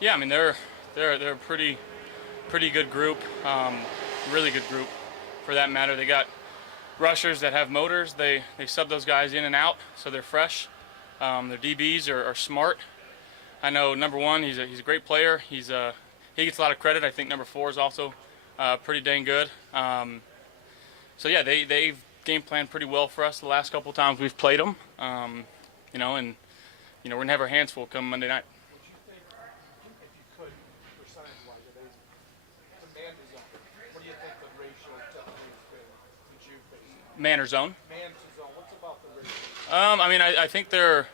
Yeah, I mean they're a pretty good group, really good group for that matter. They got rushers that have motors. They sub those guys in and out, so they're fresh. Their DBs are smart. I know number one, he's a great player. He gets a lot of credit. I think number four is also pretty dang good. So yeah, they've game planned pretty well for us the last couple times we've played them. And we're gonna have our hands full come Monday night. Would you think, if you could, percentage-wise, are they command the zone? What do you think the ratio typically has been? Would you face Man or zone? man to zone? What's about the ratio? I mean, I think they're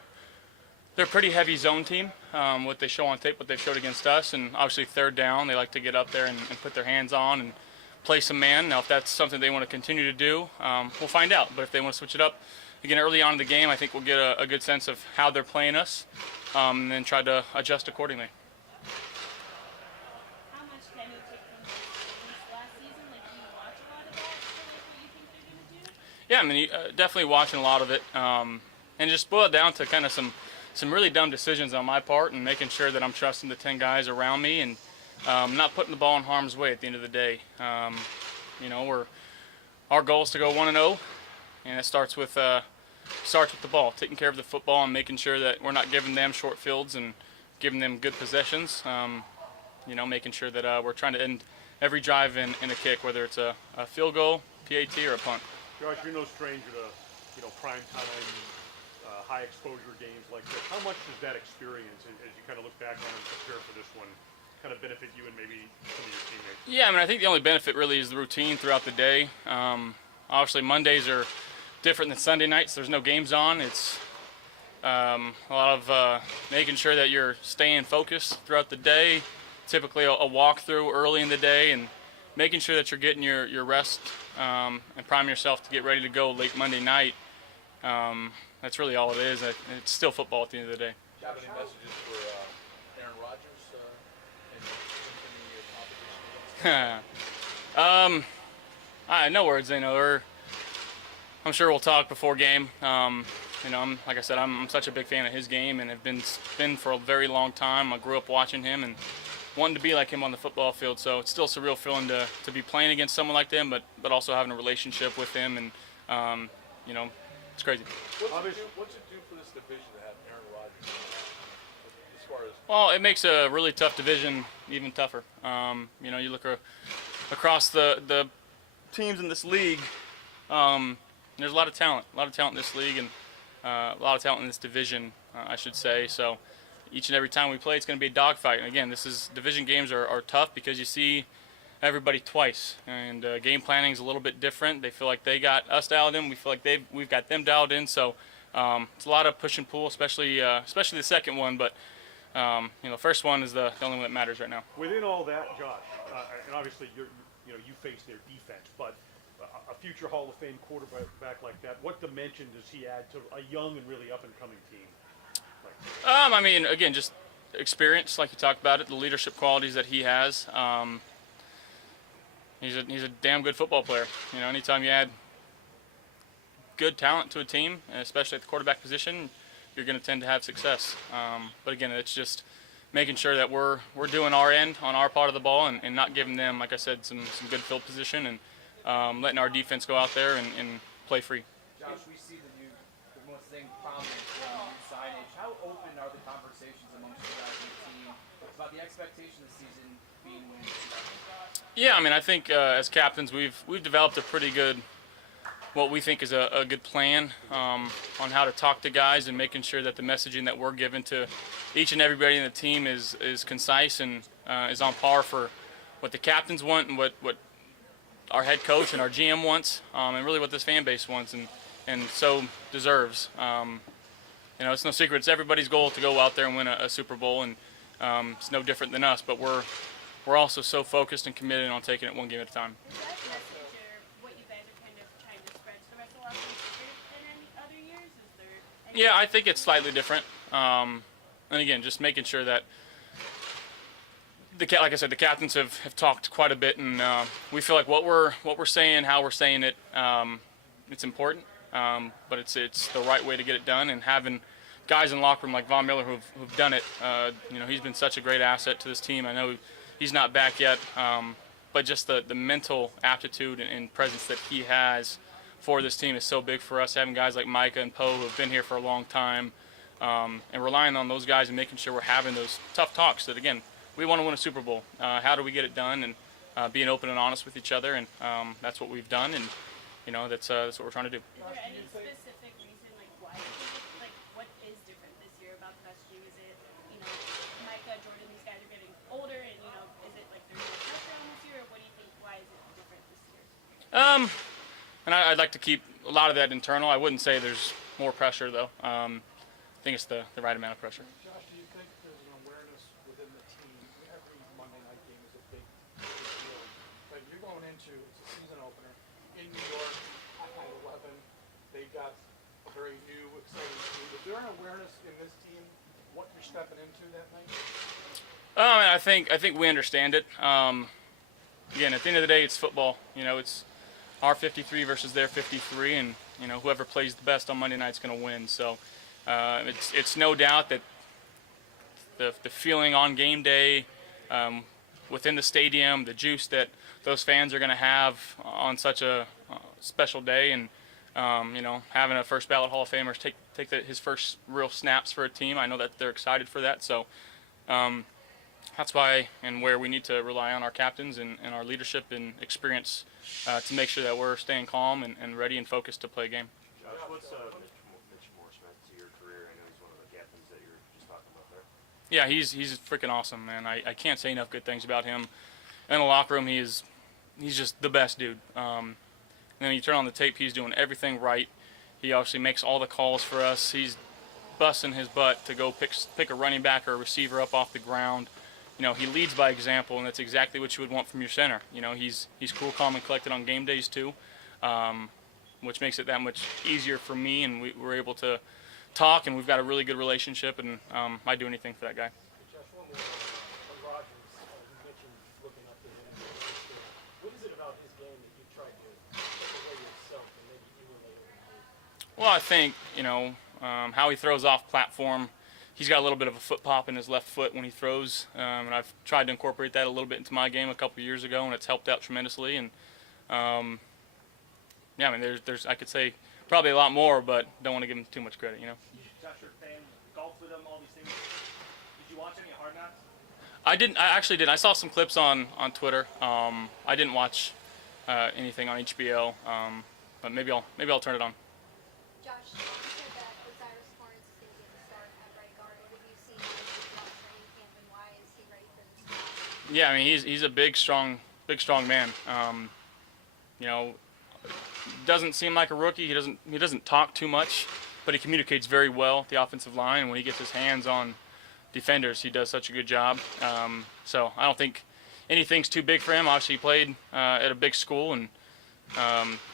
a pretty heavy zone team. What they show on tape, what they've showed against us, and obviously third down, they like to get up there and put their hands on and play some man. Now, if that's something they want to continue to do, we'll find out. But if they want to switch it up again early on in the game, I think we'll get a good sense of how they're playing us, and then try to adjust accordingly. How much can you take from this last season? Like, do you watch a lot of that for like what you think they're going to do? Yeah, I mean, definitely watching a lot of it, and just boil it down to kind of some really dumb decisions on my part, and making sure that I'm trusting the 10 guys around me, and not putting the ball in harm's way at the end of the day. Our goal is to go 1-0, and it starts with the ball, taking care of the football and making sure that we're not giving them short fields and giving them good possessions. Making sure that we're trying to end every drive in a kick, whether it's a field goal, PAT, or a punt. Josh, you're no stranger to prime time, high exposure games like this. How much does that experience, as you kind of look back on and prepare for this one, kind of benefit you and maybe some of your teammates? Yeah, I mean, I think the only benefit really is the routine throughout the day. Obviously, Mondays are different than Sunday nights. There's no games on. It's a lot of making sure that you're staying focused throughout the day. Typically, a walkthrough early in the day, and making sure that you're getting your rest and prime yourself to get ready to go late Monday night. That's really all it is. It's still football at the end of the day. Do you have any messages for Aaron Rodgers and competition against No words. I'm sure we'll talk before game. Like I said, I'm such a big fan of his game, and have been for a very long time. I grew up watching him and wanting to be like him on the football field. So it's still a surreal feeling to be playing against someone like them, but also having a relationship with him, and it's crazy. What's it do for this division to have Aaron Rodgers as far as? Well, it makes a really tough division even tougher. You look across the teams in this league. There's a lot of talent in this league, and a lot of talent in this division, I should say. So each and every time we play, it's going to be a dogfight. And again, division games are tough because you see everybody twice, and game planning is a little bit different. They feel like they got us dialed in. We feel like we've got them dialed in. So it's a lot of push and pull, especially the second one. But first one is the only one that matters right now. Within all that, Josh, and obviously you face their defense, but a future Hall of Fame quarterback like that, what dimension does he add to a young and really up and coming team? I mean, again, just experience, like you talked about it, the leadership qualities that he has. He's a damn good football player. Anytime you add good talent to a team, and especially at the quarterback position, you're going to tend to have success. But again, it's just making sure that we're doing our end on our part of the ball, and not giving them, like I said, some good field position, and letting our defense go out there and play free. Josh, we see the most thing prominent new signage. How open are the conversations amongst you guys and the team about the expectation of the season being wins? Yeah, I mean, I think as captains, we've developed a pretty good, what we think is a good plan on how to talk to guys, and making sure that the messaging that we're giving to each and everybody in the team is concise and is on par for what the captains want, and what our head coach and our GM wants, and really what this fan base wants and so deserves. It's no secret. It's everybody's goal to go out there and win a Super Bowl, and it's no different than us. But we're also so focused and committed on taking it one game at a time. Is that message or what you guys are kind of trying to spread to the rest of the offense different than any other years? Is there any? Yeah, I think it's slightly different. And again, just making sure that like I said, the captains have talked quite a bit, and we feel like what we're saying, how we're saying it, it's important. But it's the right way to get it done, and having guys in the locker room like Von Miller who've done it. You know, he's been such a great asset to this team. I know he's not back yet, but just the mental aptitude and presence that he has for this team is so big for us. Having guys like Micah and Poe who have been here for a long time, and relying on those guys and making sure we're having those tough talks that, again, we want to win a Super Bowl. How do we get it done? And being open and honest with each other, and that's what we've done, and you know, that's what we're trying to do. Is there any specific reason, like, why you think it's, like, what is different this year about the best team? Is it, you know, Micah, Jordan, these guys are getting older, and, you know, is it, like, there's more pressure on this year, or what do you think, why is it different this year? And I'd like to keep a lot of that internal. I wouldn't say there's more pressure, though. I think it's the right amount of pressure. Josh, do you think there's an awareness within the team? Every Monday night game is a big deal. But you're going into it's a season opener in New York at 11. They've got a very new, exciting team. Is there an awareness in this team what you're stepping into that night? I think we understand it. Again, at the end of the day, it's football. You know, it's our 53 versus their 53, and you know, whoever plays the best on Monday night's going to win. So it's no doubt that the feeling on game day within the stadium, the juice that those fans are going to have on such a special day, and you know, having a first ballot Hall of Famer take his first real snaps for a team, I know that they're excited for that. So that's why and where we need to rely on our captains and our leadership and experience to make sure that we're staying calm and ready and focused to play a game. Josh, what's Mitch Morse meant to your career? I know he's one of the captains that you were just talking about there. Yeah, he's freaking awesome, man. I can't say enough good things about him. In the locker room, he's just the best dude. And then you turn on the tape, he's doing everything right. He obviously makes all the calls for us. He's busting his butt to go pick a running back or a receiver up off the ground. You know, he leads by example, and that's exactly what you would want from your center. You know, he's cool, calm, and collected on game days too, which makes it that much easier for me, and we're able to talk, and we've got a really good relationship, and I'd do anything for that guy. Josh, one more on Rodgers. You mentioned looking up to him. What is it about his game that you tried to take away yourself and maybe emulate over? Well, I think, you know, how he throws off platform. He's got a little bit of a foot pop in his left foot when he throws, and I've tried to incorporate that a little bit into my game a couple years ago, and it's helped out tremendously. And yeah, I mean, there's I could say probably a lot more, but don't want to give him too much credit, you know. Josh, you're a fan, golf with him, all these things. Did you watch any Hard Knocks? I didn't. I actually did. I saw some clips on Twitter. I didn't watch anything on HBO, but maybe I'll turn it on. Josh, you said that Osiris Torrance is going to be the start at right guard. What have you seen throughout training camp, and why is he ready for this job? Yeah, I mean, he's a big, strong man. You know, doesn't seem like a rookie. He doesn't talk too much, but he communicates very well at the offensive line. And when he gets his hands on defenders, he does such a good job. So I don't think anything's too big for him. Obviously, he played at a big school, and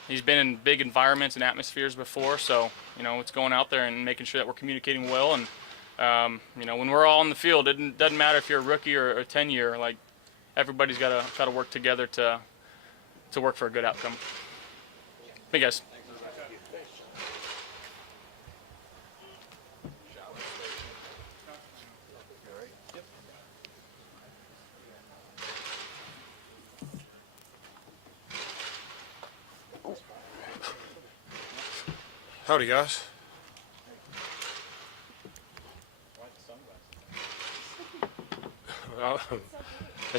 he's been in big environments and atmospheres before. So you know, it's going out there and making sure that we're communicating well. And you know, when we're all on the field, it doesn't matter if you're a rookie or a 10-year. Like, everybody's got to work together to work for a good outcome. Hey guys. Howdy, guys.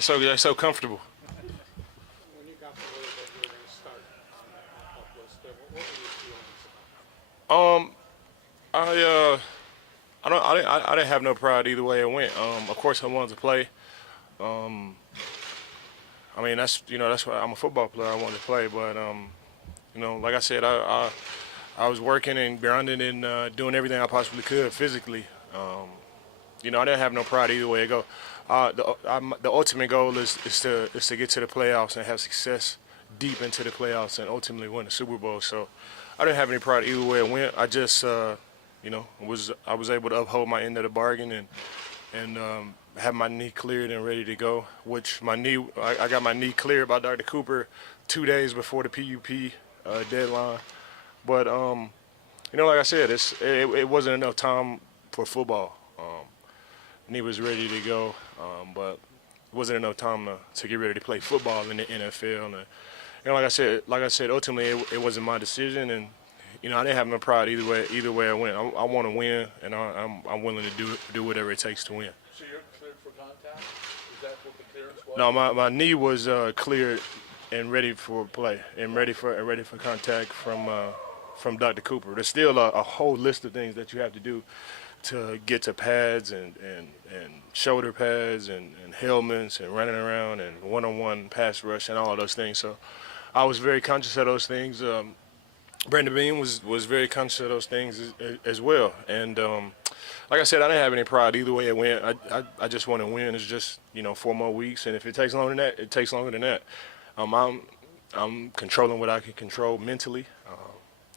They're so comfortable. When you got the word that you were going to start up list there, what were your feelings about I didn't have no pride either way it went. Of course, I wanted to play. I mean, that's why I'm a football player. I wanted to play, but you know, like I said, I was working and grinding and doing everything I possibly could physically. You know, I didn't have no pride either way it go. The ultimate goal is to get to the playoffs and have success deep into the playoffs and ultimately win the Super Bowl. So I didn't have any pride either way it went. I just you know, I was able to uphold my end of the bargain and have my knee cleared and ready to go. Which I got my knee cleared by Dr. Cooper 2 days before the PUP deadline. But you know, like I said, it wasn't enough time for football. And he was ready to go, but it wasn't enough time to get ready to play football in the NFL. And like I said, ultimately it wasn't my decision, and I didn't have no pride either way I went. I want to win, and I'm willing to do whatever it takes to win. So you're cleared for contact? Is that what the clearance was? No, my knee was cleared and ready for play and ready for contact from Dr. Cooper. There's still a whole list of things that you have to do to get to pads and shoulder pads and helmets and running around and one-on-one pass rush and all of those things. So I was very conscious of those things. Brandon Bean was very conscious of those things as well. And like I said, I didn't have any pride either way it went. I just want to win. It's just 4 more weeks, and if it takes longer than that, it takes longer than that. I'm controlling what I can control mentally.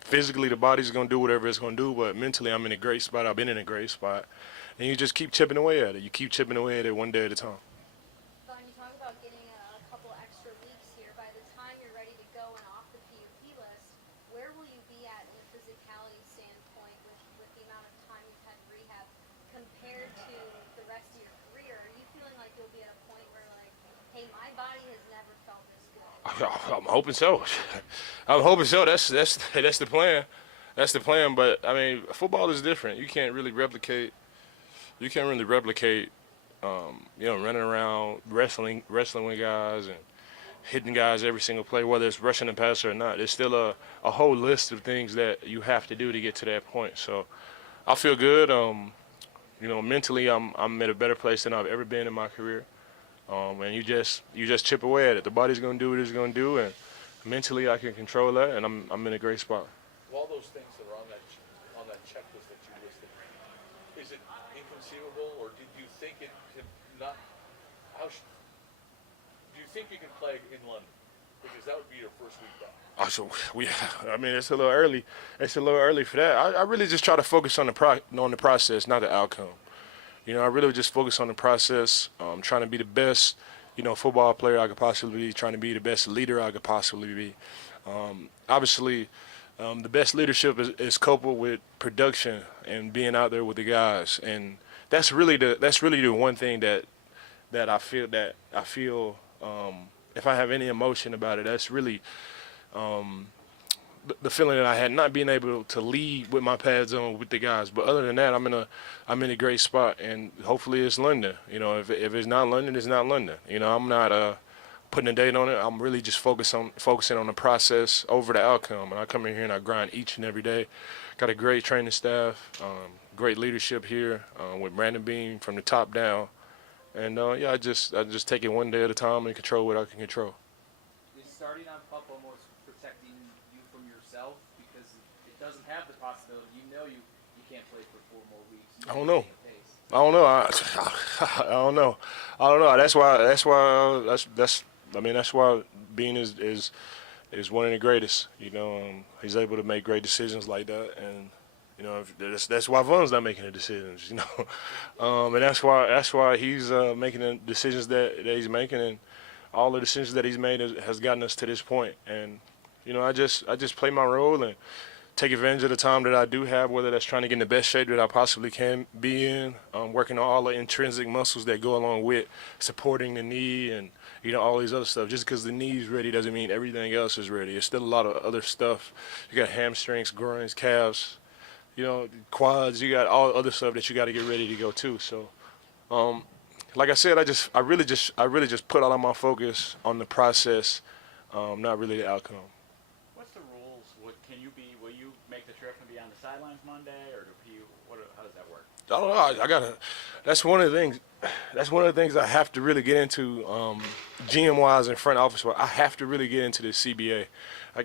Physically, the body's going to do whatever it's going to do, but mentally, I'm in a great spot. I've been in a great spot. And you just keep chipping away at it. You keep chipping away at it one day at a time. Don, you talk about getting a couple extra weeks here. By the time you're ready to go and off the PUP list, where will you be at in a physicality standpoint with the amount of time you've had rehab compared to the rest of your career? Are you feeling like you'll be at a point where, like, hey, my body has never felt this good? I'm hoping so. I'm hoping so. That's the plan. That's the plan. But I mean, football is different. You can't really replicate. Running around, wrestling with guys and hitting guys every single play, whether it's rushing the passer or not. There's still a whole list of things that you have to do to get to that point. So I feel good. Mentally, I'm at a better place than I've ever been in my career. And you just chip away at it. The body's gonna do what it's gonna do, and mentally I can control that, and I'm in a great spot. All those things that are on that checklist that you listed, is it inconceivable, or did you think it could not? Do you think you can play in London? Because that would be your first week back. I mean, it's a little early. It's a little early for that. I really just try to focus on the process, not the outcome. I really just focus on the process, trying to be the best, football player I could possibly be, trying to be the best leader I could possibly be. Obviously, the best leadership is coupled with production and being out there with the guys, and that's really the one thing that I feel if I have any emotion about it, that's really the feeling that I had not being able to lead with my pads on with the guys. But other than that, I'm in a great spot, and hopefully it's London. If it's not London, it's not London. I'm not putting a date on it. I'm really just focusing on the process over the outcome. And I come in here and I grind each and every day. Got a great training staff, great leadership here with Brandon Bean from the top down. And I just take it one day at a time and control what I can control. Is starting on PUP almost protecting you from yourself, because it doesn't have the possibility? You can't play for 4 more weeks. I don't know. I don't know. That's why Bean is one of the greatest. He's able to make great decisions like that, and that's why Von's not making the decisions. And that's why he's making the decisions that he's making, and all the decisions that he's made has gotten us to this point. And I just play my role and take advantage of the time that I do have, whether that's trying to get in the best shape that I possibly can be in, working on all the intrinsic muscles that go along with supporting the knee and all these other stuff. Just because the knee's ready doesn't mean everything else is ready. There's still a lot of other stuff. You got hamstrings, groins, calves, quads. You got all other stuff that you got to get ready to go too. So, like I said, I really just put all of my focus on the process, not really the outcome. What's the rules? Will you make the trip and be on the sidelines Monday, or how does that work? I don't know. That's one of the things. That's one of the things I have to really get into, GM wise and front office wise. I have to really get into the CBA. I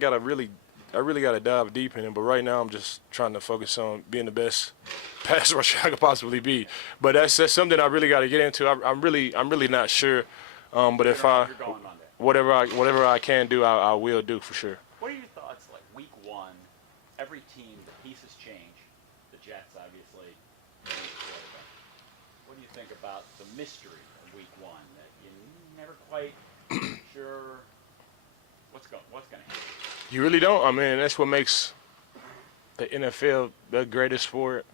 really got to dive deep in it. But right now, I'm just trying to focus on being the best pass rusher I could possibly be. But that's something I really got to get into. I'm really not sure. But if whatever I can do, I will do for sure. What are your thoughts? Like week 1, every team, the pieces change. The Jets, obviously. What do you think about the mystery of week 1? That you're never quite sure what's going to happen. You really don't. I mean, that's what makes the NFL the greatest sport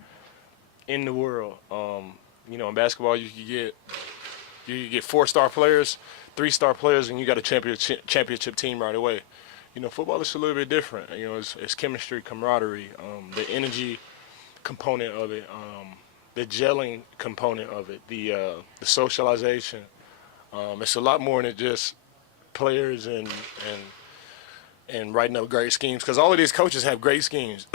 in the world. You know, in basketball, you could get 4-star players, 3-star players, and you got a championship team right away. You know, football is a little bit different. You know, it's chemistry, camaraderie, the energy component of it, the gelling component of it, the socialization. It's a lot more than just players and writing up great schemes, because all of these coaches have great schemes.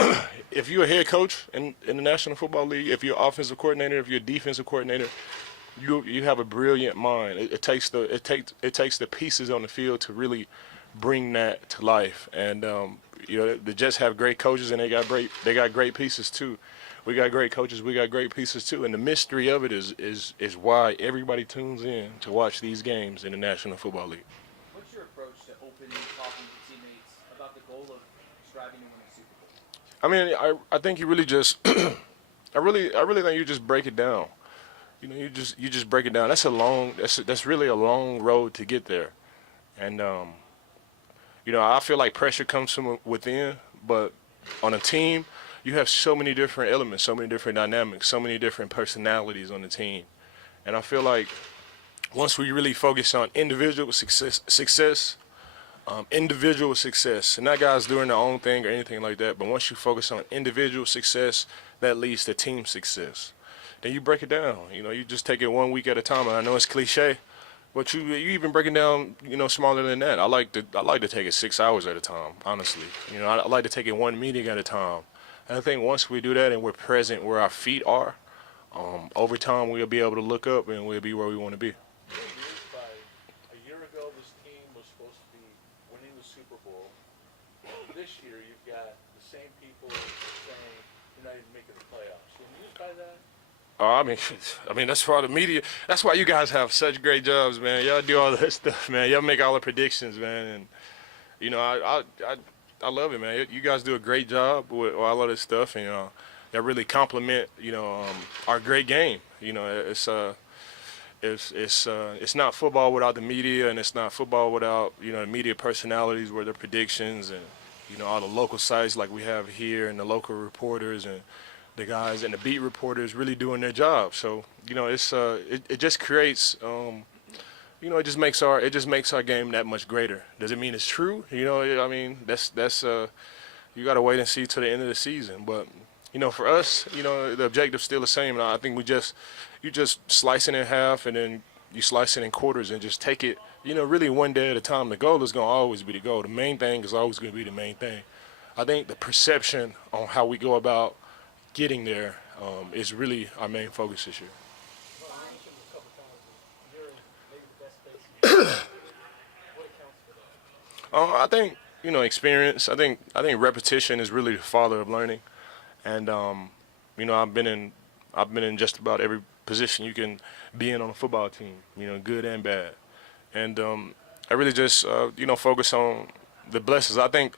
If you're a head coach in the National Football League, if you're an offensive coordinator, if you're a defensive coordinator, you have a brilliant mind. It takes the pieces on the field to really bring that to life. And you know, the Jets have great coaches, and they got great pieces too. We got great coaches, we got great pieces too. And the mystery of it is why everybody tunes in to watch these games in the National Football League. What's your approach to openly talking to teammates about the goal of striving to win a Super Bowl? I mean, I think you really just I really think you just break it down. You know, you just break it down. That's really a long road to get there. And you know, I feel like pressure comes from within, but on a team, you have so many different elements, so many different dynamics, so many different personalities on the team. And I feel like once we really focus on individual success, and not guys doing their own thing or anything like that, but once you focus on individual success, that leads to team success. Then you break it down. You know, you just take it 1 week at a time. And I know it's cliche, but you even break it down, you know, smaller than that. I like to take it 6 hours at a time, honestly. You know, I like to take it one meeting at a time. And I think once we do that and we're present where our feet are, over time we'll be able to look up and we'll be where we want to be. A year ago, this team was supposed to be winning the Super Bowl. This year, you've got the same people saying you're not even making the playoffs. Can you buy that? Oh, I mean that's why the media. That's why you guys have such great jobs, man. Y'all do all that stuff, man. Y'all make all the predictions, man. And you know, I love it, man. You guys do a great job with all of this stuff, and that really compliment, you know, our great game. You know, it's not football without the media, and it's not football without, you know, the media personalities with their predictions, and you know, all the local sites like we have here, and the local reporters and the guys and the beat reporters really doing their job. So you know, it just creates. You know, it just makes our game that much greater. Does it mean it's true? You know, I mean, that's you got to wait and see till the end of the season. But you know, for us, you know, the objective's still the same. And I think you just slice it in half, and then you slice it in quarters, and just take it, you know, really one day at a time. The goal is gonna always be the goal. The main thing is always gonna be the main thing. I think the perception on how we go about getting there is really our main focus this year. I think, you know, experience. I think repetition is really the father of learning, and you know, I've been in just about every position you can be in on a football team. You know, good and bad, and I really just you know, focus on the blessings. I think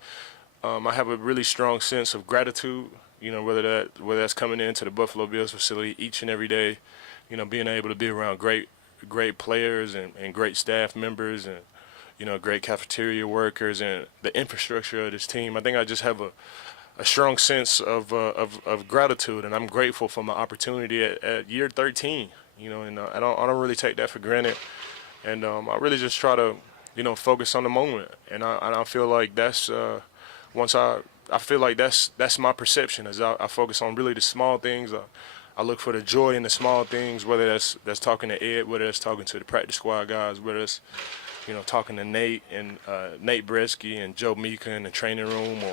I have a really strong sense of gratitude. You know, whether that's coming into the Buffalo Bills facility each and every day, you know, being able to be around great players and great staff members, and you know, great cafeteria workers, and the infrastructure of this team. I think I just have a strong sense of gratitude, and I'm grateful for my opportunity at year 13. You know, and I don't really take that for granted, and I really just try to, you know, focus on the moment, and I feel like that's I feel like that's my perception, as I focus on really the small things. I look for the joy in the small things, whether that's talking to Ed, whether that's talking to the practice squad guys, whether it's, you know, talking to Nate and Nate Bresky and Joe Mika in the training room,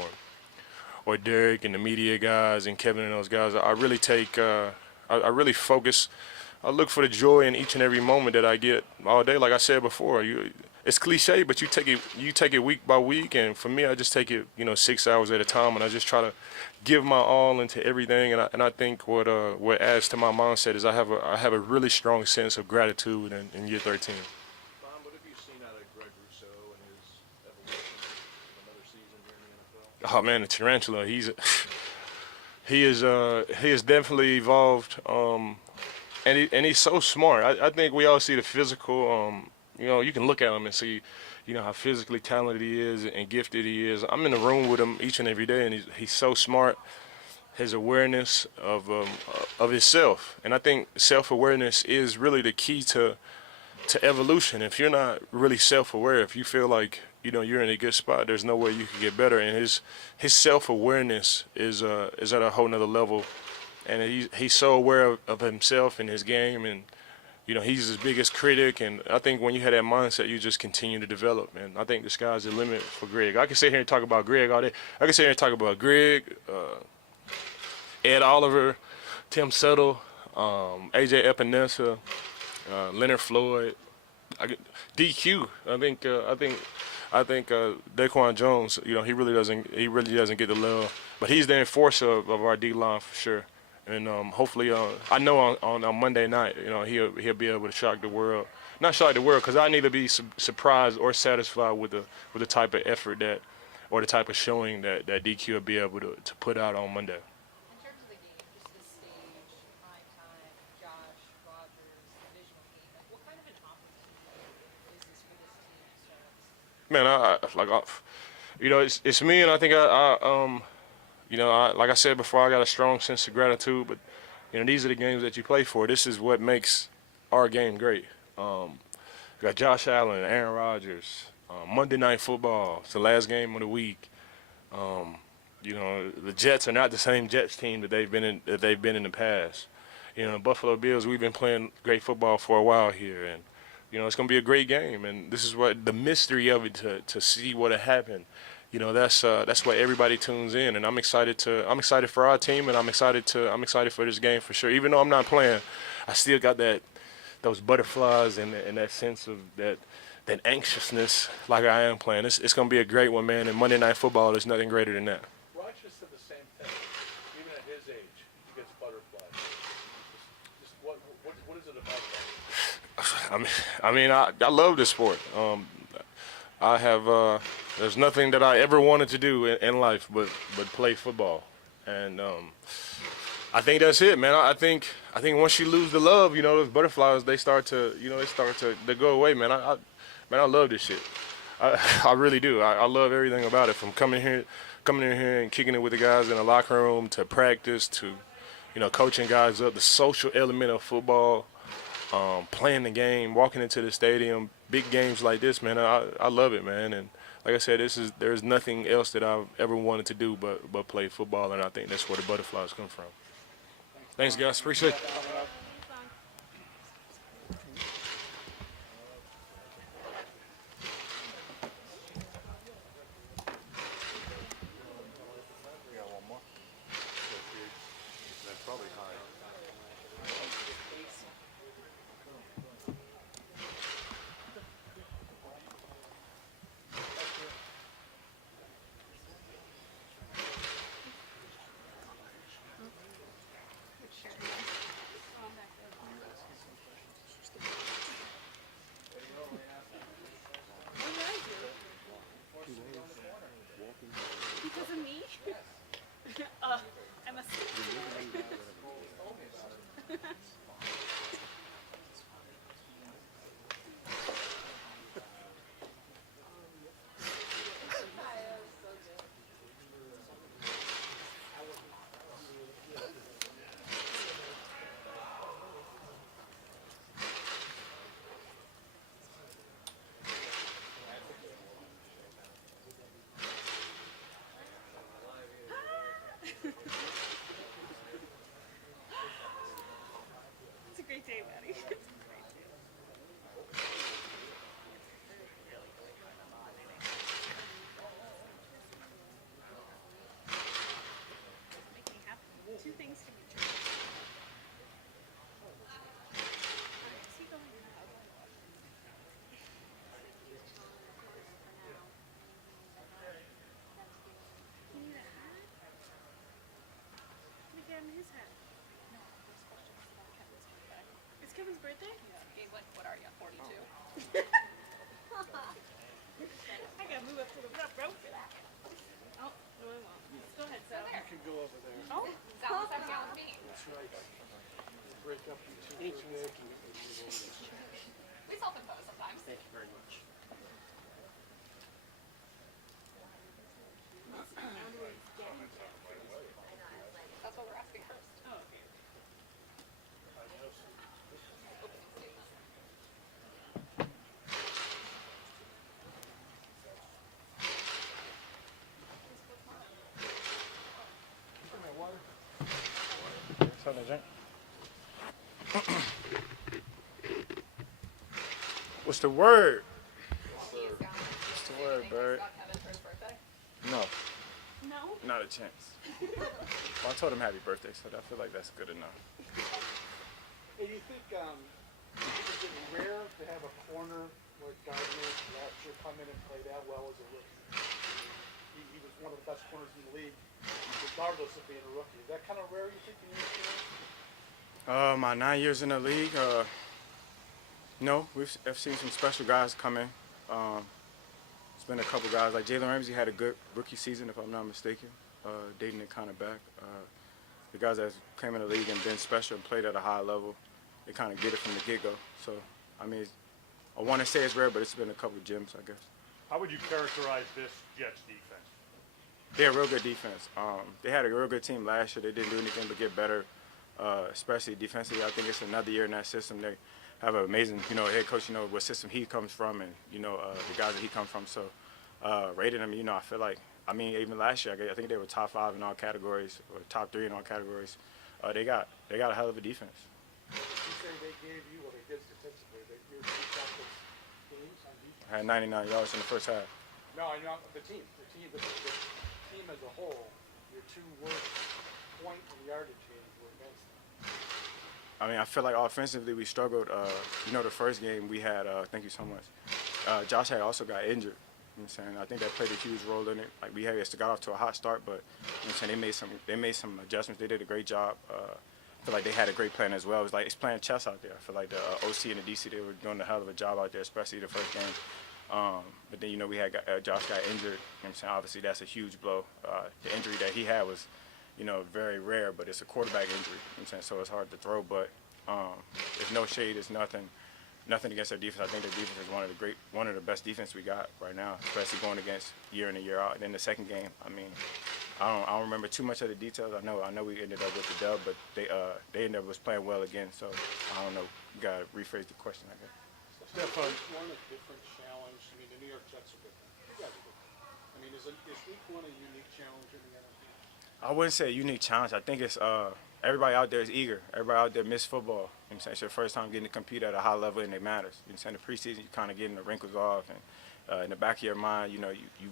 or Derek and the media guys and Kevin and those guys. I really take I really focus. I look for the joy in each and every moment that I get all day. Like I said before, it's cliche, but you take it week by week, and for me, I just take it, you know, 6 hours at a time, and I just try to give my all into everything. And I think what adds to my mindset is I have a really strong sense of gratitude in year 13. Mom, what have you seen out of Greg Rousseau and his evolution in another season here in the NFL? Oh man, the tarantula. He has definitely evolved, and he's so smart. I think we all see the physical. You know, you can look at him and see, you know, how physically talented he is and gifted he is. I'm in the room with him each and every day, and he's so smart. his awareness of himself. And I think self-awareness is really the key to evolution. If you're not really self-aware, if you feel like you're in a good spot, there's no way you can get better. And his self-awareness is at a whole nother level. And he's so aware of himself and his game, and he's his biggest critic. And I think when you have that mindset, you just continue to develop. And I think the sky's the limit for Greg. I can sit here and talk about Greg all day. I can sit here and talk about Greg, Ed Oliver, Tim Settle, AJ Epinesa, Leonard Floyd, DQ. I think Daquan Jones. He really doesn't get the love, but he's the enforcer of our D line for sure. And hopefully, I know on Monday night, he'll be able to shock the world. Not shock the world, because I need to be surprised or satisfied with the type of effort or the type of showing that DQ will be able to put out on Monday. In terms of the game, just the stage, Primetime, Josh, Rogers, Divisional game, what kind of an opportunity is this for this team to start? Man, it's me, and I think like I said before, I got a strong sense of gratitude. But these are the games that you play for. This is what makes our game great. Got Josh Allen, Aaron Rodgers, Monday Night Football. It's the last game of the week. The Jets are not the same Jets team that they've been in the past. The Buffalo Bills, we've been playing great football for a while here, and it's going to be a great game. And this is what the mystery of it, to see what happened. That's why everybody tunes in, and I'm excited for our team, and I'm excited for this game for sure. Even though I'm not playing, I still got those butterflies and that sense of that anxiousness like I am playing. It's going to be a great one, man. And Monday Night Football, there's nothing greater than that. Rogers said the same thing. Even at his age, he gets butterflies. Just what is it about that? I love this sport. I have there's nothing that I ever wanted to do in life but play football, and I think that's it, man. I think once you lose the love, those butterflies, they start to go away, man. I love this shit. I really do. I love everything about it, from coming in here and kicking it with the guys in the locker room, to practice, to coaching guys up, the social element of football, playing the game, walking into the stadium, big games like this, man. I love it, man. And like I said, there's nothing else that I've ever wanted to do but play football, and I think that's where the butterflies come from. Thanks, guys. Appreciate it. That's probably high. Because of me? I'm a It's a great day, Maddie. It's a great day. Make me happy. Two things can be true. Is he going now? You need a hat? Let me get him his hat. It's Kevin's birthday? Yeah. He's like, what are you, 42? I gotta move up to the front row for that. Oh, no, I won't. Go ahead, Sal. You can go over there. Oh, Sounds like down with me. That's right. Break up your two big egg and move over there. We self-impose sometimes. Thank you very much. Of Something to drink? What's the word? What's the word, Bird? No, No? not a chance. Well, I told him happy birthday, so I feel like that's good enough. Hey, do you think it's getting rare to have a corner like Gardner last year come in and play that well as a rookie? He was one of the best corners in the league, regardless of being a rookie. Is that kind of rare, you think, in your experience? My 9 years in the league, no, I've seen some special guys come in. It's been a couple guys, like Jalen Ramsey had a good rookie season, if I'm not mistaken, dating it kind of back. The guys that came in the league and been special and played at a high level, they kind of get it from the get-go. So, I mean, I want to say it's rare, but it's been a couple gems, I guess. How would you characterize this Jets defense? They're a real good defense. They had a real good team last year. They didn't do anything but get better, especially defensively. I think it's another year in that system. They have an amazing, head coach, what system he comes from and, the guys that he comes from. So, rating them, I feel like, even last year, I think they were top 5 in all categories or top 3 in all categories. They got a hell of a defense. You say they gave you, well, they did statistically, that your two toughest games on defense? I had 99 yards in the first half. No, I know the team as a whole, your two worst point and yardage games were against them. I feel like offensively we struggled. The first game we had, thank you so much, Josh had also got injured. You know what I'm saying? I think that played a huge role in it. Like we got off to a hot start, but you know what I'm saying, they made some adjustments. They did a great job. I feel like they had a great plan as well. It's playing chess out there. I feel like the OC and the DC, they were doing a hell of a job out there, especially the first game. But then, we had Josh got injured. You know what I'm saying? Obviously, that's a huge blow. The injury that he had was, very rare, but it's a quarterback injury. You know what I'm saying? So it's hard to throw, but there's no shade. There's nothing against their defense. I think their defense is one of the best defense we got right now, especially going against year in and year out. And then the second game, I don't remember too much of the details. I know we ended up with the dub, but they ended up was playing well again. So I don't know. You gotta rephrase the question, I guess. Stefan, one a different challenge. The New York Jets are different. You guys are different. Is week one a unique challenge in the NFL? I wouldn't say a unique challenge. I think it's everybody out there is eager. Everybody out there miss football. You know what I'm saying? It's your first time getting to compete at a high level and it matters. You know what I'm saying? The preseason, you kind of getting the wrinkles off, and in the back of your mind, you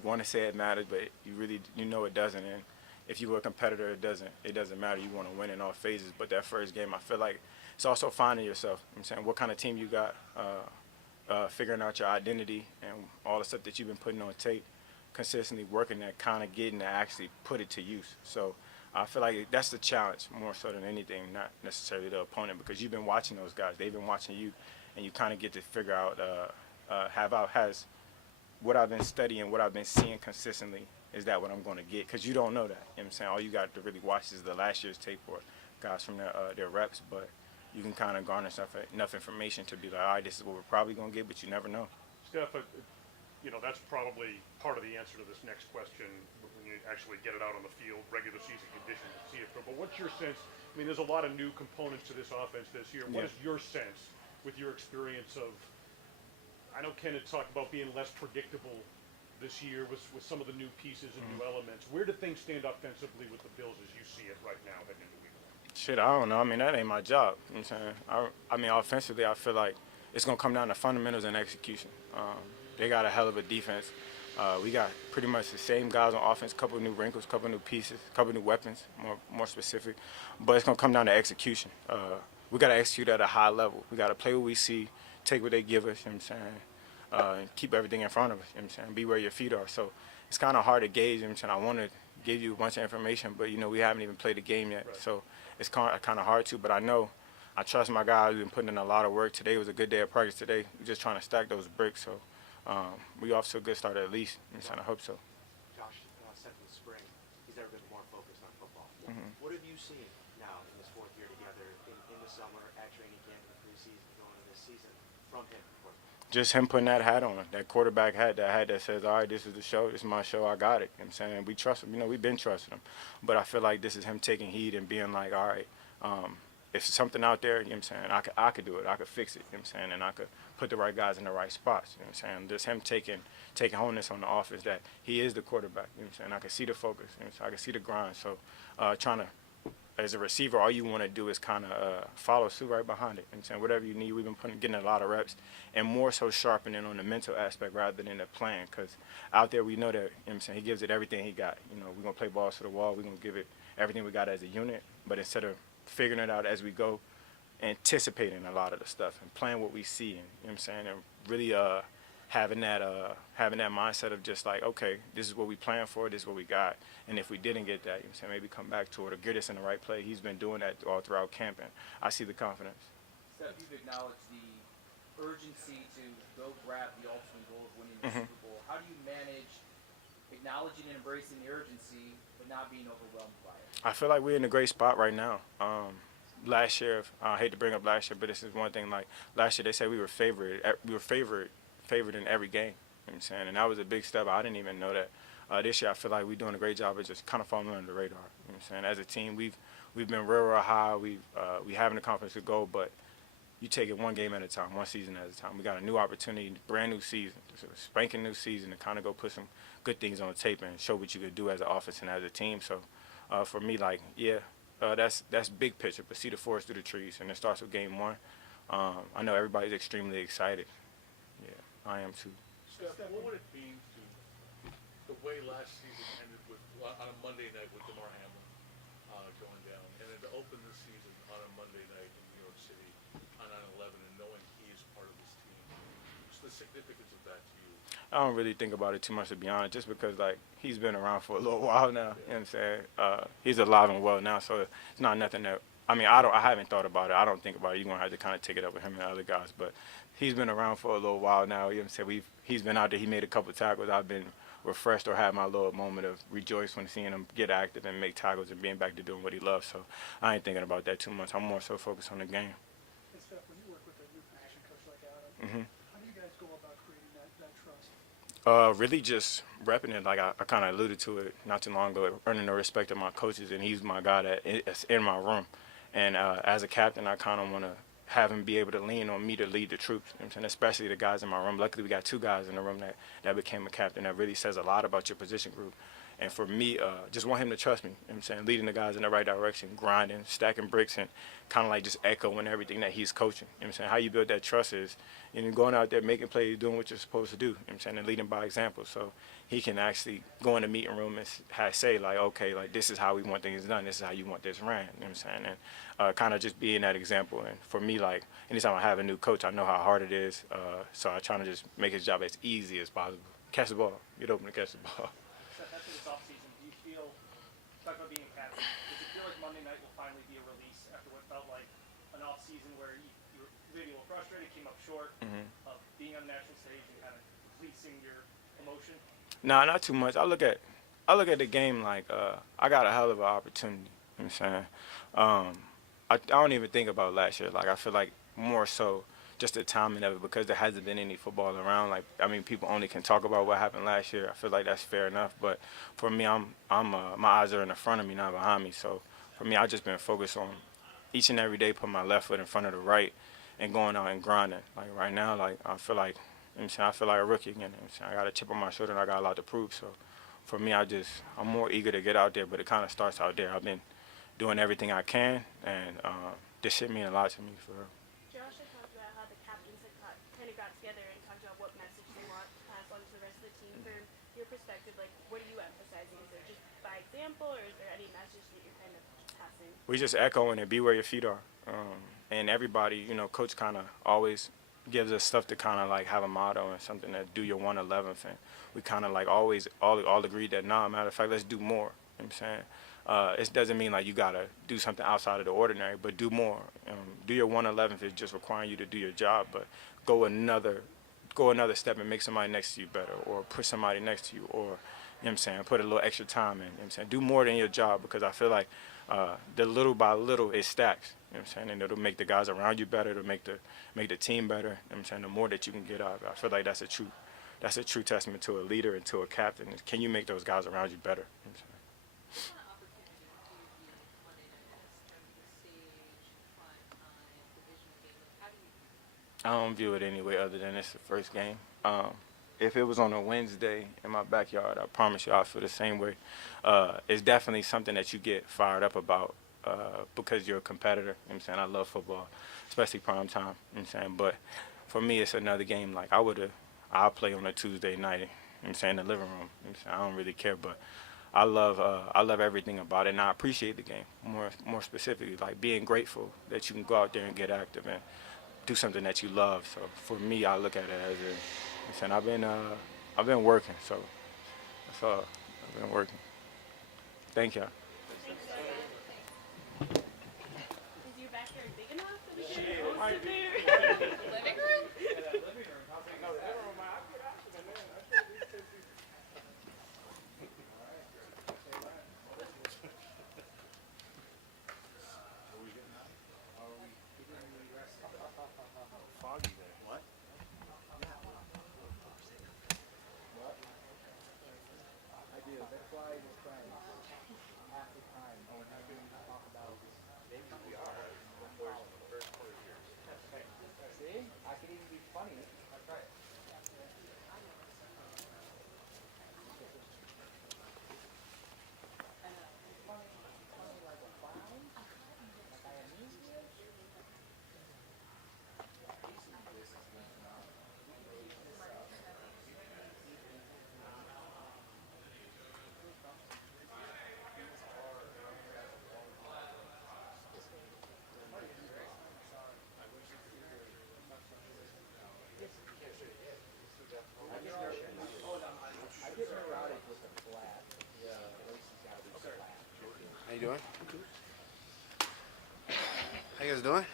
want to say it matters, but you really it doesn't. And if you were a competitor, it doesn't matter. You want to win in all phases. But that first game, I feel like it's also finding yourself. You know what I'm saying? What kind of team you got, figuring out your identity and all the stuff that you've been putting on tape, consistently working at kind of getting to actually put it to use. So I feel like that's the challenge more so than anything, not necessarily the opponent, because you've been watching those guys. They've been watching you, and you kind of get to figure out, has what I've been studying, what I've been seeing consistently, is that what I'm going to get? Because you don't know that. You know what I'm saying? All you got to really watch is the last year's tape or guys from their reps, but you can kind of garner enough information to be like, all right, this is what we're probably going to get, but you never know. Steph, that's probably part of the answer to this next question when you actually get it out on the field, regular season conditions, and see it through. But what's your sense? There's a lot of new components to this offense this year. What is your sense with your experience of, I know Ken had talked about being less predictable this year with some of the new pieces and new elements. Where do things stand offensively with the Bills as you see it right now heading into week one? Shit, I don't know. That ain't my job. You know what I'm saying? Offensively, I feel like it's going to come down to fundamentals and execution. They got a hell of a defense. We got pretty much the same guys on offense, couple of new wrinkles, couple of new pieces, couple of new weapons, more specific. But it's going to come down to execution. We got to execute at a high level. We got to play what we see, take what they give us, you know what I'm saying, and keep everything in front of us, you know what I'm saying, be where your feet are. So it's kind of hard to gauge, you know what I'm saying. I want to give you a bunch of information, but, we haven't even played the game yet. Right. So it's kind of hard to, but I trust my guys. We've been putting in a lot of work. Today was a good day of practice today. We're just trying to stack those bricks. So we off to a good start at least. I hope so. Josh said in the spring he's never been more focused on football. Mm-hmm. What have you seen now in this fourth year together, in the summer, at training camp, in the preseason, going into this season, from him? Just him putting that hat on, that quarterback hat, that says, all right, this is the show, this is my show, I got it. You know what I'm saying? We trust him. We've been trusting him. But I feel like this is him taking heed and being like, all right, if there's something out there, you know what I'm saying, I could do it, I could fix it, you know what I'm saying, and I could put the right guys in the right spots, you know what I'm saying. Just him taking homeness on the offense that he is the quarterback, you know what I'm saying. I could see the focus, you know what I'm saying? I could see the grind. So trying to as a receiver, all you want to do is kind of follow suit right behind it. And saying whatever you need, we've been getting a lot of reps, and more so sharpening on the mental aspect rather than the plan. Because out there we know that, you know what I'm saying, he gives it everything he got. You know, we're gonna play balls to the wall. We're gonna give it everything we got as a unit. But instead of figuring it out as we go, anticipating a lot of the stuff and playing what we see, and you know what I'm saying, and really having that mindset of just like, okay, this is what we planned for, this is what we got, and if we didn't get that, you know what I'm saying, maybe come back to it or get us in the right play. He's been doing that all throughout camp, and I see the confidence. Steph, you've acknowledged the urgency to go grab the ultimate goal of winning the Super Bowl. How do you manage acknowledging and embracing the urgency but not being overwhelmed by it? I feel like we're in a great spot right now. Last year, I hate to bring up last year, but this is one thing. Like last year, they said we were favored in every game. You know what I'm saying, and that was a big step. I didn't even know that. This year, I feel like we're doing a great job of just kind of falling under the radar. You know what I'm saying, as a team, we've been real high. We having the confidence to go, but you take it one game at a time, one season at a time. We got a new opportunity, brand new season, it's a spanking new season to kind of go put some good things on the tape and show what you could do as an offense and as a team. So for me, like, yeah. That's big picture, but see the forest through the trees, and it starts with game one. I know everybody's extremely excited. Yeah, I am too. Steph, what would it mean to the way last season ended with on a Monday night with DeMar Hamlin going down, and then to open the season on a Monday night in New York City on 9/11, and knowing he is part of this team? What's the significance of that to you? I don't really think about it too much, to be honest, just because, like, he's been around for a little while now, you know what I'm saying? He's alive and well now, so it's not nothing that, I mean, I haven't thought about it. I don't think about it. You're going to have to kind of take it up with him and other guys, but he's been around for a little while now, you know what I'm saying? He's been out there. He made a couple tackles. I've been refreshed or had my little moment of rejoice when seeing him get active and make tackles and being back to doing what he loves, so I ain't thinking about that too much. I'm more so focused on the game. Hey, Steph, when you work with a new position coach like Adam, how do you guys go about creating that trust? Really just repping it. Like I kind of alluded to it not too long ago, earning the respect of my coaches, and he's my guy that's in my room. And as a captain, I kind of want to have him be able to lean on me to lead the troops, you know what I'm saying? Especially the guys in my room. Luckily, we got two guys in the room that became a captain. That really says a lot about your position group. And for me, just want him to trust me, you know what I'm saying? Leading the guys in the right direction, grinding, stacking bricks, and kind of like just echoing everything that he's coaching. You know what I'm saying? How you build that trust is, you know, going out there, making plays, doing what you're supposed to do, you know what I'm saying, and leading by example. So he can actually go in the meeting room and say, like, okay, like, this is how we want things done. This is how you want this ran, you know what I'm saying? And kind of just being that example. And for me, like, anytime I have a new coach, I know how hard it is. So I try to just make his job as easy as possible. Catch the ball. Get open to catch the ball. After this offseason, do you feel, talk about being a captain, does it feel like Monday night will finally be a release after what felt like an offseason where you were maybe a little frustrated, came up short of being on the national stage and kind of releasing your emotion? Nah, not too much. I look at the game like I got a hell of an opportunity. You know what I'm saying? I don't even think about last year. Like, I feel like more so just the timing of it, because there hasn't been any football around. Like, I mean, people only can talk about what happened last year. I feel like that's fair enough. But for me, my eyes are in the front of me, not behind me. So for me, I've just been focused on each and every day putting my left foot in front of the right and going out and grinding. Like right now, like I feel like, you know what I'm saying, I feel like a rookie again. You know what I'm saying? I got a chip on my shoulder and I got a lot to prove. So for me, I'm more eager to get out there, but it kind of starts out there. I've been doing everything I can, and this shit mean a lot to me, for real. Josh had talked about how the captains had kind of got together and talked about what message they want to pass on to the rest of the team. From your perspective, like, what are you emphasizing? Is it just by example, or is there any message that you're kind of passing? We just echoing it, be where your feet are. And everybody, you know, coach kind of always gives us stuff to kind of like have a motto and something that do your 1/11th. And we kind of like always all agreed that, nah, matter of fact, let's do more. You know what I'm saying? It doesn't mean like you got to do something outside of the ordinary, but do more. Do your 1/11th is just requiring you to do your job, but go another step and make somebody next to you better, or put somebody next to you, or, you know what I'm saying, put a little extra time in. You know what I'm saying? Do more than your job, because I feel like the little by little it stacks. You know what I'm saying? And it'll make the guys around you better, it'll make the team better. You know what I'm saying? The more that you can get out of it. I feel like that's a true testament to a leader and to a captain. Can you make those guys around you better? You know what I'm saying? I don't view it any way other than it's the first game. If it was on a Wednesday in my backyard, I promise you I'll feel the same way. It's definitely something that you get fired up about because you're a competitor. You know what I'm saying? I love football, especially prime time. You know what I'm saying? But for me, it's another game. Like I'll play on a Tuesday night. You know what I'm saying? In the living room. You know what I'm saying? I don't really care, but I love everything about it, and I appreciate the game more specifically, like being grateful that you can go out there and get active and do something that you love. So for me, I look at it as a, I've been working, so that's all. I've been working. Thank y'all. Is your backyard big enough that we can host it there? Living room? Foggy there. What? I do. That's why we're friends. Half the time. Oh, and I can talk about maybe we are. See? I can even be funny. That's right. Funny like a clown? Like I amuse you? I get neurotic with the flat. Yeah. The lace has got to be flat. How you doing? How you guys doing?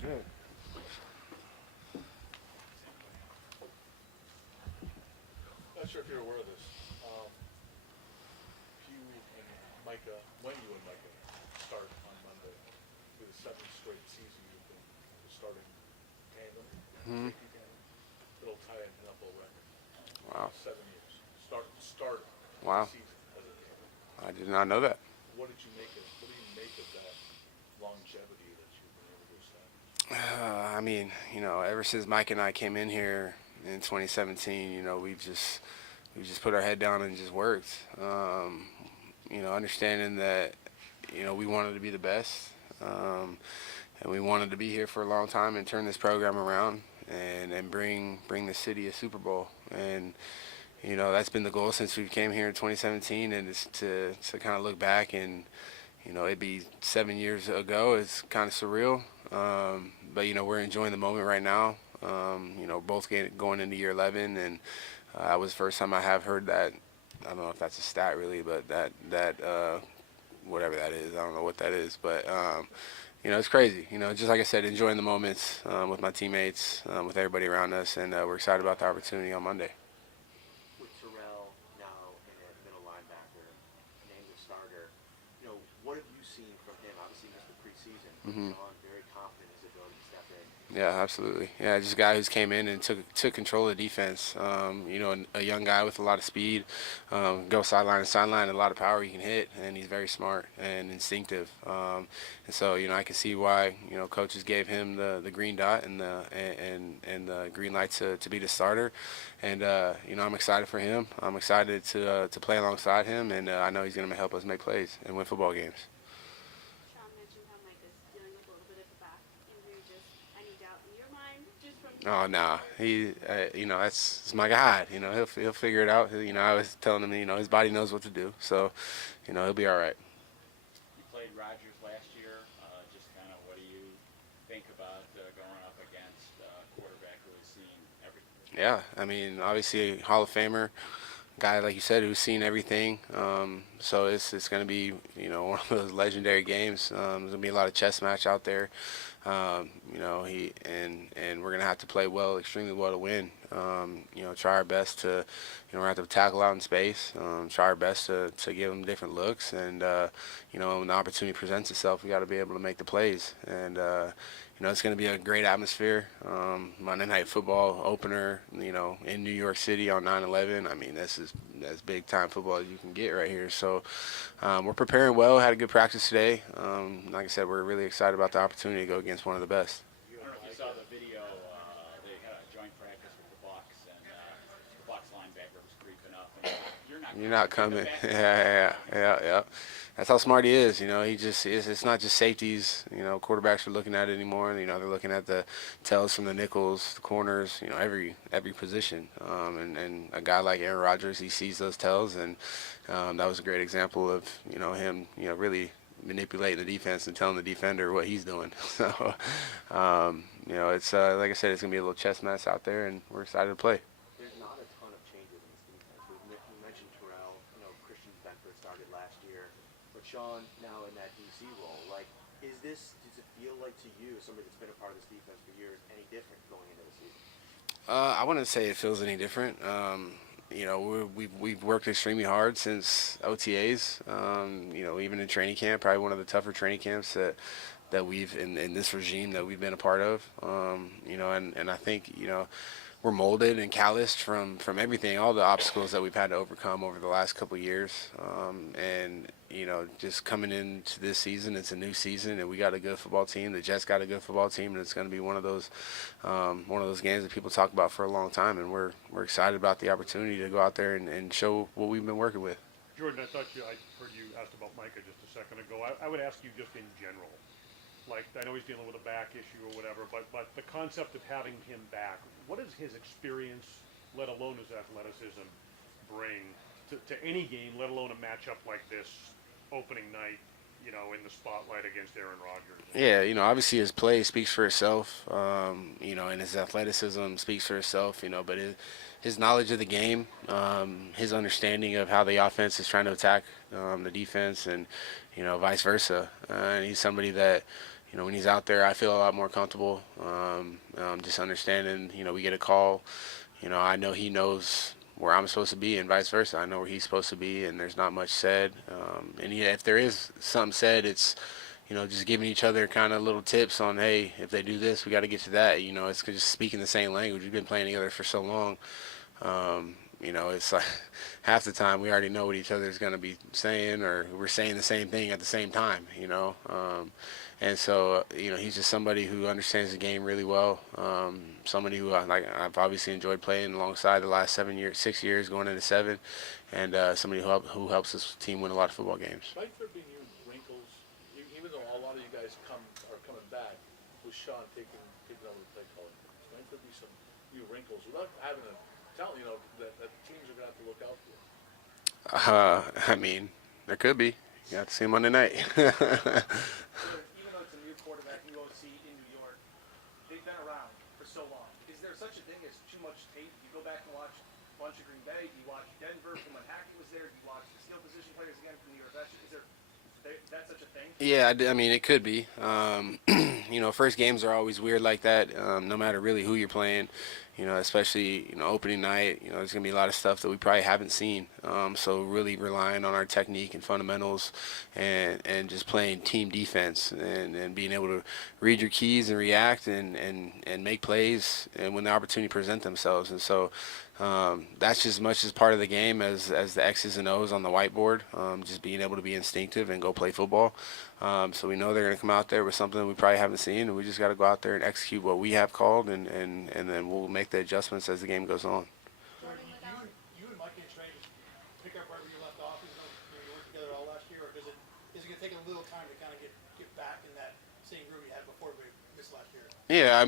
Good. Not sure if you're aware of this. You and Micah, when you and Micah start on Monday, for the 7th straight season you've been starting tandem, safety tandem, it'll tie an NFL record. Wow. 7 years. Start Wow. the season as a tandem. I did not know that. What do you make of that longevity that you've been able to establish? I mean, ever since Mike and I came in here in 2017, we just put our head down and just worked. Understanding that, we wanted to be the best, and we wanted to be here for a long time and turn this program around and bring the city a Super Bowl. And that's been the goal since we came here in 2017, and it's to kind of look back and it'd be 7 years ago. It's kind of surreal, but we're enjoying the moment right now. Both going into year 11, and that was the first time I have heard that. I don't know if that's a stat really, but that whatever that is, I don't know what that is, but it's crazy. Just like I said, enjoying the moments with my teammates, with everybody around us, and we're excited about the opportunity on Monday. With Terrell now in a middle linebacker, named the starter, what have you seen from him? Obviously, he missed the preseason. Mm-hmm. Sean, very confident in his ability to step in. Yeah, absolutely. Yeah, just a guy who's came in and took control of the defense. A young guy with a lot of speed, go sideline to sideline, a lot of power he can hit, and he's very smart and instinctive. And so, I can see why coaches gave him the green dot and the green light to be the starter. And I'm excited for him. I'm excited to play alongside him, and I know he's going to help us make plays and win football games. Sean mentioned how Mike is dealing with a little bit of a back injury. Just any doubt in your mind, just from? Oh no, he, that's my guy. He'll figure it out. I was telling him, his body knows what to do, so, he'll be all right. You played Rodgers last year. Just kind of what do you think about going up against a quarterback who has seen everything? Yeah, I mean, obviously a Hall of Famer, guy like you said who's seen everything. So it's going to be one of those legendary games. There's going to be a lot of chess match out there. He and we're going to have to play well, extremely well to win. Try our best to, we're going to have to tackle out in space. Try our best to give them different looks, and when the opportunity presents itself, we got to be able to make the plays. And it's going to be a great atmosphere. Monday Night Football opener, in New York City on 9/11. I mean, that's big time football as you can get right here. So we're preparing well. Had a good practice today. Like I said, we're really excited about the opportunity to go against one of the best. I don't know if you saw the video. They had a joint practice with the Bucs, and the Bucs linebacker was creeping up. And you're not You're not coming. Yeah. That's how smart he is. He just is. It's not just safeties. Quarterbacks are looking at it anymore. They're looking at the tells from the nickels, the corners. Every position. And a guy like Aaron Rodgers, he sees those tells, and that was a great example of him. Really manipulating the defense and telling the defender what he's doing. So, it's like I said, it's gonna be a little chess match out there, and we're excited to play. There's not a ton of changes in this defense. We mentioned Terrell. Christian Benford started last year, but Sean now in that DC role. Does it feel like to you, somebody that's been a part of this defense for years, any different going into the season? I wouldn't say it feels any different. We've worked extremely hard since OTAs. Even in training camp, probably one of the tougher training camps that we've in this regime that we've been a part of. And I think we're molded and calloused from everything, all the obstacles that we've had to overcome over the last couple of years. Just coming into this season, it's a new season, and we got a good football team. The Jets got a good football team, and it's going to be one of those games that people talk about for a long time. And we're excited about the opportunity to go out there and show what we've been working with. Jordan, I heard you asked about Micah just a second ago. I would ask you just in general. I know he's dealing with a back issue or whatever, but the concept of having him back, what does his experience, let alone his athleticism, bring to any game, let alone a matchup like this opening night, in the spotlight against Aaron Rodgers? Yeah, obviously his play speaks for itself, and his athleticism speaks for itself, but his knowledge of the game, his understanding of how the offense is trying to attack the defense, and, vice versa. And he's somebody that, when he's out there, I feel a lot more comfortable, just understanding, we get a call, I know he knows where I'm supposed to be and vice versa. I know where he's supposed to be, and there's not much said. And if there is something said, it's, just giving each other kind of little tips on, hey, if they do this, we got to get to that. It's just speaking the same language. We've been playing together for so long. It's like half the time we already know what each other is going to be saying, or we're saying the same thing at the same time, And so, he's just somebody who understands the game really well. Somebody who I've obviously enjoyed playing alongside the last 6 years, going into 7, and somebody who helps this team win a lot of football games. Might there be new wrinkles, even though a lot of you guys are coming back, with Sean taking over the play calling? Might there be some new wrinkles without having a talent, that teams are going to have to look out for? There could be. You have to see him Monday night. Even though it's a new quarterback, new OC in New York, they've been around for so long. Is there such a thing as too much tape? Do you go back and watch a bunch of Green Bay? Do you watch Denver from when Hackett was there? Do you watch the skill position players again from New York? Is that such a thing? Yeah, it could be. First games are always weird like that, no matter really who you're playing. Especially, opening night, there's going to be a lot of stuff that we probably haven't seen. So really relying on our technique and fundamentals and just playing team defense and being able to read your keys and react and make plays and when the opportunity present themselves. And so that's just as much as part of the game as the X's and O's on the whiteboard, just being able to be instinctive and go play football. So we know they're going to come out there with something we probably haven't seen, and we just got to go out there and execute what we have called, and then we'll make the adjustments as the game goes on. Jordan, you and Mike and Trey just pick up right where you left off, even though you worked together all last year, or is it going to take a little time to kind of get back in that same groove you had before we missed last year? Yeah,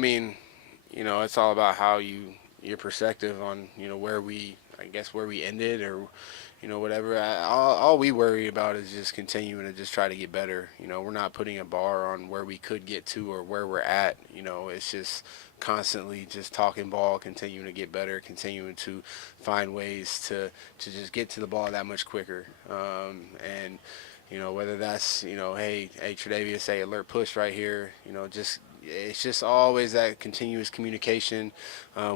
it's all about how your perspective on where we ended, or whatever. All we worry about is just continuing to just try to get better. We're not putting a bar on where we could get to or where we're at. It's just constantly just talking ball, continuing to get better, continuing to find ways to just get to the ball that much quicker. And whether that's hey Tre'Davious, say alert push right here. It's just always that continuous communication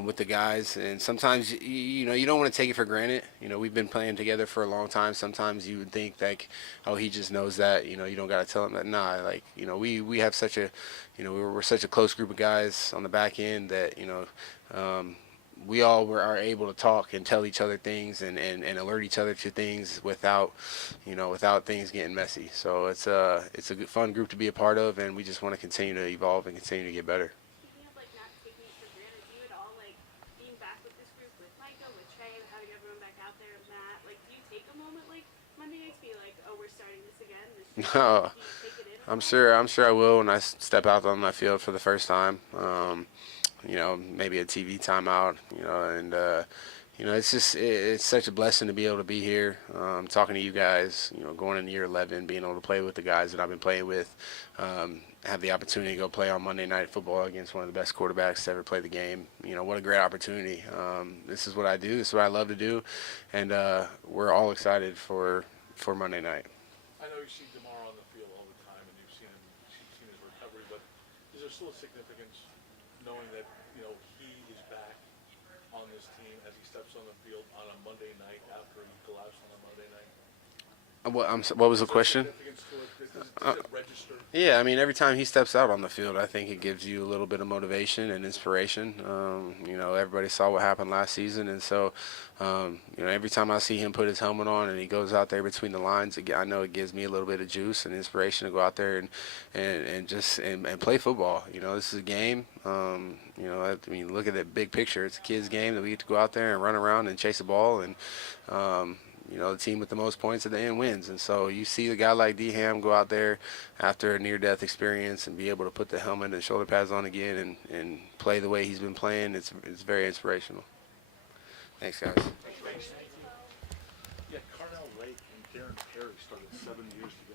with the guys, and sometimes you don't want to take it for granted. We've been playing together for a long time. Sometimes you would think oh, he just knows that. You don't got to tell him that. Nah, we have such a we're such a close group of guys on the back end that we all are able to talk and tell each other things and alert each other to things without things getting messy. So it's a good, fun group to be a part of, and we just want to continue to evolve and continue to get better. Speaking of not taking it for granted, do you at all being back with this group with Micah, with Trey, having everyone back out there, Matt? Do you take starting this again this year? No, Do you take it in? I'm sure I will when I step out on my field for the first time. You know, maybe a TV timeout. You know, and you know, it's just it's such a blessing to be able to be here, talking to you guys. You know, going into year 11, being able to play with the guys that I've been playing with. Have the opportunity to go play on Monday Night Football against one of the best quarterbacks to ever play the game. You know, what a great opportunity. This is what I do. This is what I love to do, and we're all excited for Monday night. I know you see DeMar on the field all the time, and you've seen his recovery, but is there still a significance knowing that, you know, he is back on this team as he steps on the field on a Monday night after he collapsed on a Monday night? What was the question? Significance to it? Does it register? Yeah, I mean, every time he steps out on the field, I think it gives you a little bit of motivation and inspiration. You know, everybody saw what happened last season, and so, you know, every time I see him put his helmet on and he goes out there between the lines, I know it gives me a little bit of juice and inspiration to go out there and just play football. You know, this is a game. You know, I mean, look at the big picture. It's a kid's game that we get to go out there and run around and chase a ball, and you know, the team with the most points at the end wins. And so you see a guy like D-Ham go out there after a near-death experience and be able to put the helmet and shoulder pads on again and play the way he's been playing. It's very inspirational. Thanks, guys. Yeah, Carnell Lake and Darren Perry started 7 years together.